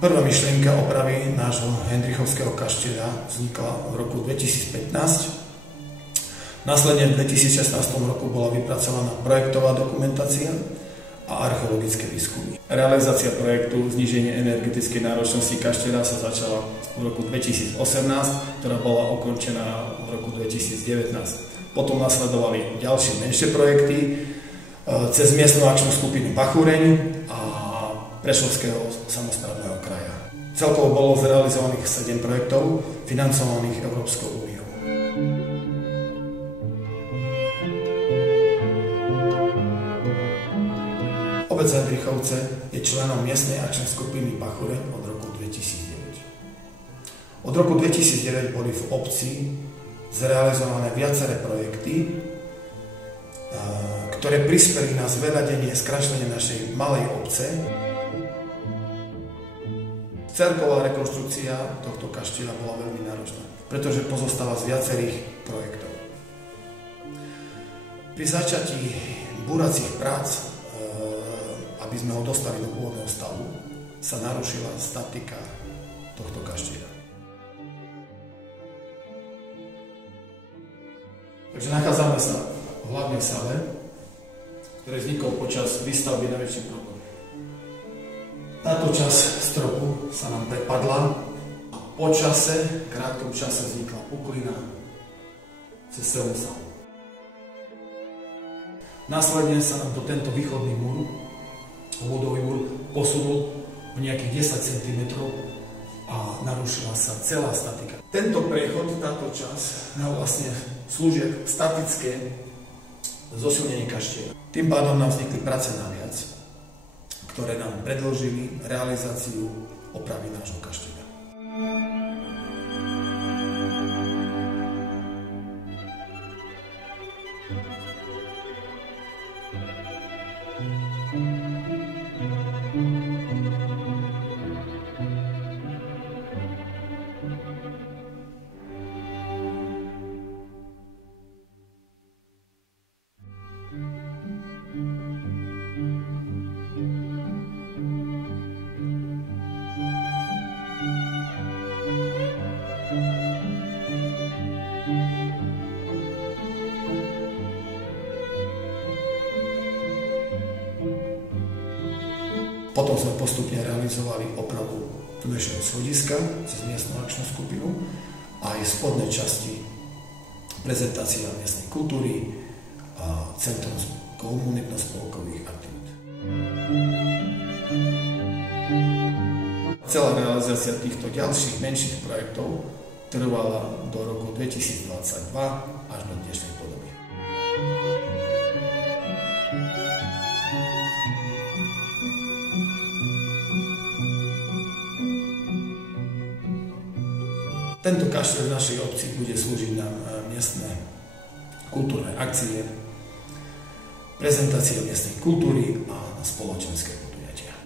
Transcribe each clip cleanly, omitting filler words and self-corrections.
Prvá myšlienka opravy nášho Hendrichovského kaštieľa vznikla v roku 2015. Následne v 2016 roku bola vypracovaná projektová dokumentácia a archeologické výskumy. Realizácia projektu zníženie energetickej náročnosti kaštieľa sa začala v roku 2018, ktorá bola ukončená v roku 2019. Potom nasledovali ďalšie menšie projekty cez miestnu akčnú skupinu Pachúreň a Prešovského samosprávneho kraja. Celkovo bolo zrealizovaných 7 projektov financovaných Európskou úniou. Obec Hendrichovce je členom miestnej akčnej skupiny Pachúreň od roku 2009. Od roku 2009 boli v obci zrealizované viaceré projekty, ktoré prispeli na zveľadenie, skrášlenie našej malej obce. Celková rekonštrukcia tohto kaštieľa bola veľmi náročná, pretože pozostáva z viacerých projektov. Pri začatí búracích prác, aby sme ho dostali do pôvodného stavu, sa narušila statika tohto kaštieľa. Takže nachádzame sa v hlavnej sale, ktorý vznikol počas výstavby najväčších problém. Táto časť stropu sa nám prepadla a po čase, krátkom čase vznikla puklina cez celú salu. Následne sa nám tento východný múr, obvodový múr, posunul o nejakých 10 cm a narušila sa celá statika. Tento prechod, táto časť nám vlastne slúžia statické zosilnenie kaštieľa. Tým pádom nám vznikli práce naviac, ktoré nám predĺžili realizáciu opravy nášho kaštieľa. Potom sme postupne realizovali opravu tunajšieho schodiska cez miestnu akčnú skupinu a aj spodnej časti prezentácia miestnej kultúry a centrum komunitno-spolkových aktivít. Celá realizácia týchto ďalších menších projektov trvala do roku 2022 až do dnešnej podoby. Tento kaštieľ v našej obci bude slúžiť na miestne kultúrne akcie, prezentácie miestnej kultúry a na spoločenské podujatia.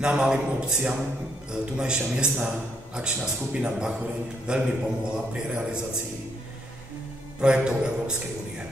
Na malým obciam tunajšia miestna akčná skupina Bachoreň veľmi pomohla pri realizácii projektov Európskej únie.